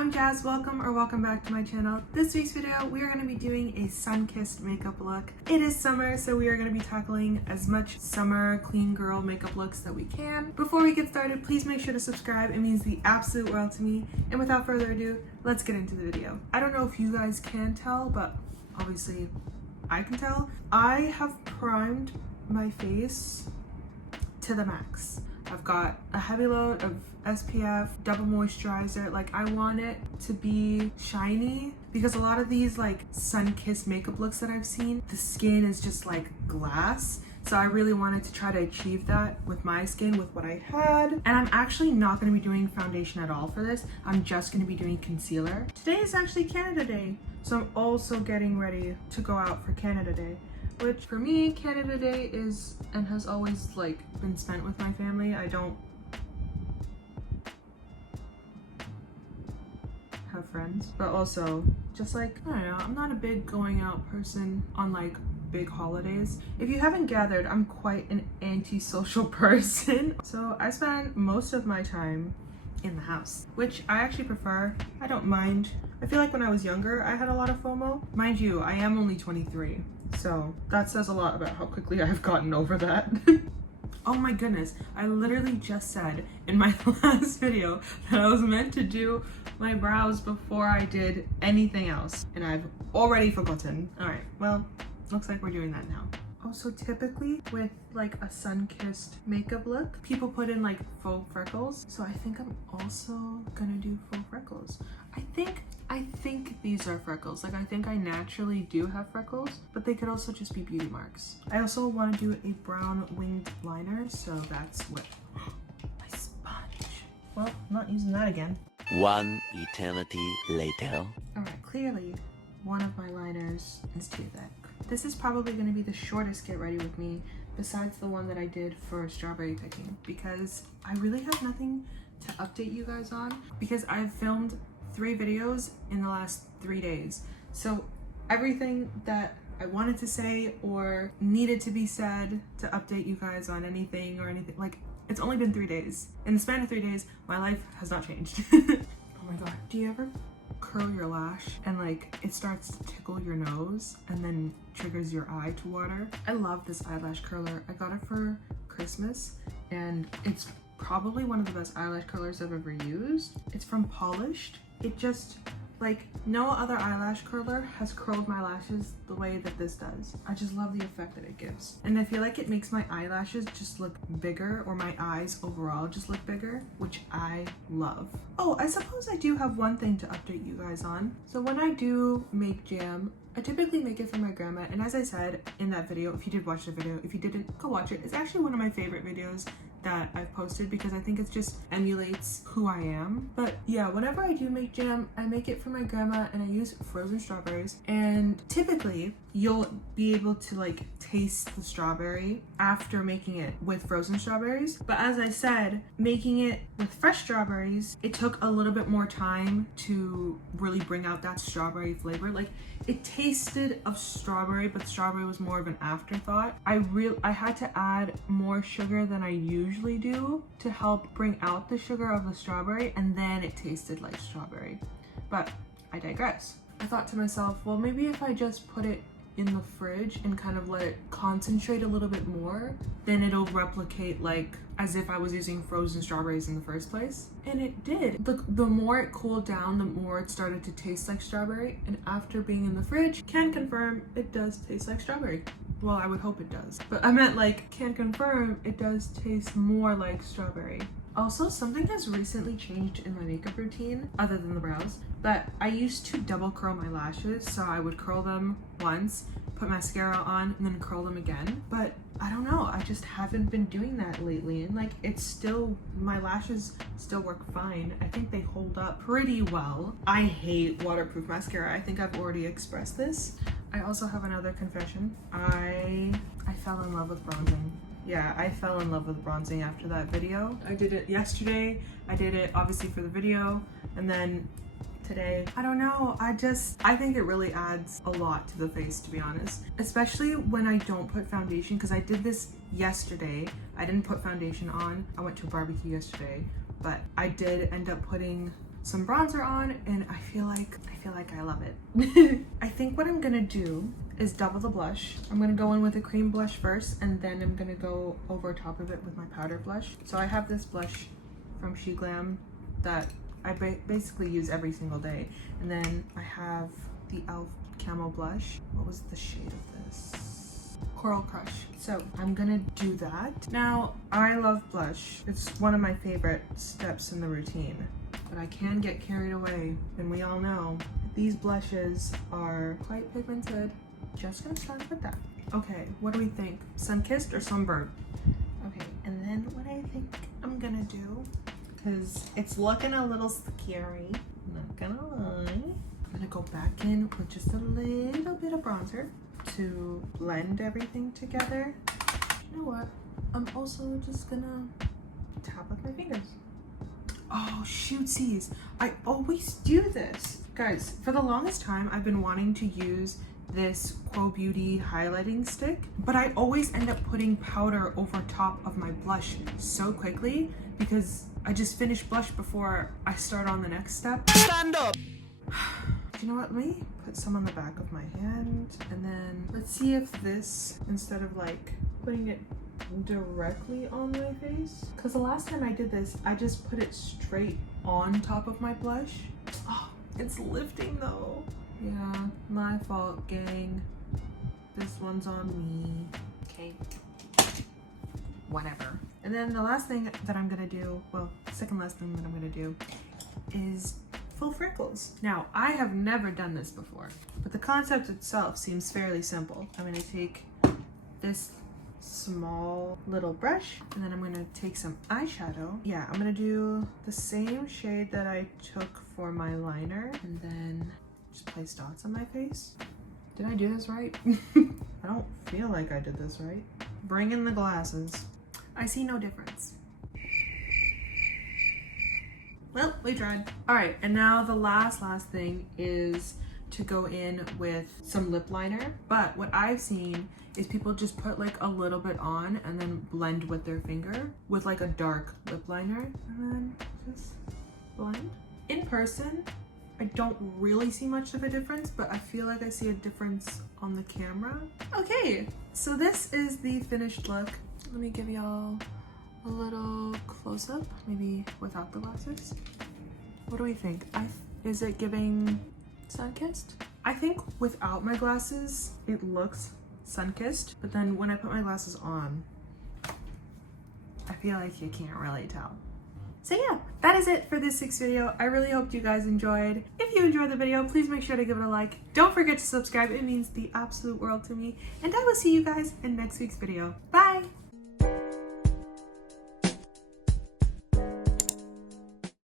I'm Jazz. Welcome back to my channel. This week's video, we are going to be doing a sun-kissed makeup look. It is summer, so we are going to be tackling as much summer clean girl makeup looks that we can. Before we get started, please make sure to subscribe. It means the absolute world to me. And without further ado, let's get into the video. I don't know if you guys can tell, but obviously I can tell. I have primed my face to the max. I've got a heavy load of SPF, double moisturizer. Like, I want it to be shiny because a lot of these like sun-kissed makeup looks that I've seen, the skin is just like glass. So I really wanted to try to achieve that with my skin, with what I had. And I'm actually not going to be doing foundation at all for this. I'm just going to be doing concealer. Today is actually Canada Day, so I'm also getting ready to go out for Canada Day. Which for me, Canada Day is and has always like been spent with my family. I don't have friends, but also just like, I don't know, I'm not a big going out person on like big holidays. If you haven't gathered, I'm quite an antisocial person. So I spend most of my time in the house, which I actually prefer. I don't mind. I feel like when I was younger, I had a lot of FOMO. Mind you, I am only 23. So that says a lot about how quickly I've gotten over that. Oh my goodness, I literally just said in my last video that I was meant to do my brows before I did anything else, and I've already forgotten. All right, well, looks like we're doing that now. Also, typically with like a sun-kissed makeup look, people put in like faux freckles. So I think I'm also gonna do faux freckles. I think these are freckles. Like, I think I naturally do have freckles, but they could also just be beauty marks. I also want to do a brown winged liner, so that's what my sponge. Well, I'm not using that again. One eternity later. All right, clearly one of my liners is too thick. This is probably going to be the shortest get ready with me besides the one that I did for strawberry picking, because I really have nothing to update you guys on because I've filmed 3 videos in the last 3 days. So everything that I wanted to say or needed to be said to update you guys on anything or anything, like, it's only been 3 days. In the span of 3 days, my life has not changed. Oh my god. Do you ever curl your lash and like it starts to tickle your nose and then triggers your eye to water? I love this eyelash curler. I got it for Christmas and it's probably one of the best eyelash curlers I've ever used. It's from Polished. It just, like, no other eyelash curler has curled my lashes the way that this does. I just love the effect that it gives. And I feel like it makes my eyelashes just look bigger, or my eyes overall just look bigger, which I love. Oh, I suppose I do have one thing to update you guys on. So when I do make jam, I typically make it for my grandma, and as I said in that video, if you did watch the video, if you didn't, go watch it. It's actually one of my favorite videos that I've posted because I think it just emulates who I am. But yeah, whenever I do make jam, I make it for my grandma and I use frozen strawberries, and typically you'll be able to like taste the strawberry after making it with frozen strawberries. But as I said, making it with fresh strawberries, it took a little bit more time to really bring out that strawberry flavor. Like, it tasted of strawberry, but strawberry was more of an afterthought. I had to add more sugar than I usually do to help bring out the sugar of the strawberry, and then it tasted like strawberry. But I digress. I thought to myself, well, maybe if I just put it in the fridge and kind of let it concentrate a little bit more, then it'll replicate like as if I was using frozen strawberries in the first place. And it did. The more it cooled down, the more it started to taste like strawberry, and after being in the fridge, can confirm it does taste like strawberry. Well, I would hope it does, but I meant like, can confirm it does taste more like strawberry. Also, something has recently changed in my makeup routine, other than the brows, but I used to double curl my lashes, so I would curl them once, put mascara on, and then curl them again. But I don't know, I just haven't been doing that lately, and like, it's still, my lashes still work fine. I think they hold up pretty well. I hate waterproof mascara. I think I've already expressed this. I also have another confession. I fell in love with bronzing. Yeah, I fell in love with bronzing after that video. I did it yesterday. I did it obviously for the video, and then today. I don't know, I think it really adds a lot to the face, to be honest. Especially when I don't put foundation, because I did this yesterday. I didn't put foundation on. I went to a barbecue yesterday, but I did end up putting some bronzer on, and I feel like I love it. I think what I'm gonna do is double the blush. I'm gonna go in with a cream blush first, and then I'm gonna go over top of it with my powder blush. So I have this blush from She Glam that I basically use every single day. And then I have the e.l.f. Camo blush. What was the shade of this? Coral Crush. So I'm gonna do that. Now, I love blush. It's one of my favorite steps in the routine, but I can get carried away, and we all know these blushes are quite pigmented. Just gonna start with that. Okay, what do we think? Sunkissed or Sunburnt? Okay, and then what I think I'm gonna do, because it's looking a little scary, not gonna lie. I'm gonna go back in with just a little bit of bronzer to blend everything together. You know what? I'm also just gonna tap with my fingers. Oh, shootsies. I always do this. Guys, for the longest time, I've been wanting to use this Quo Beauty highlighting stick, but I always end up putting powder over top of my blush so quickly because I just finish blush before I start on the next step. Stand up! You know what, let me put some on the back of my hand, and then let's see if this, instead of like putting it directly on my face, because the last time I did this, I just put it straight on top of my blush. Oh, it's lifting though. Yeah, my fault, gang. This one's on me. Okay, whatever. And then the last thing that I'm gonna do, well, second last thing that I'm gonna do is full freckles. Now, I have never done this before, but the concept itself seems fairly simple. I'm gonna take this small little brush, and then I'm gonna take some eyeshadow. Yeah, I'm gonna do the same shade that I took for my liner, and then just place dots on my face. Did I do this right? I don't feel like I did this right. Bring in the glasses. I see no difference. Well, we tried. All right, and now the last thing is to go in with some lip liner. But what I've seen is people just put like a little bit on and then blend with their finger with like a dark lip liner, and then just blend. In person, I don't really see much of a difference, but I feel like I see a difference on the camera. Okay, so this is the finished look. Let me give y'all a little close-up, maybe without the glasses. What do we think? Is it giving sun-kissed? I think without my glasses, it looks sun-kissed, but then when I put my glasses on, I feel like you can't really tell. So yeah, that is it for this 6th video. I really hope you guys enjoyed. If you enjoyed the video, please make sure to give it a like. Don't forget to subscribe, it means the absolute world to me. And I will see you guys in next week's video. Bye!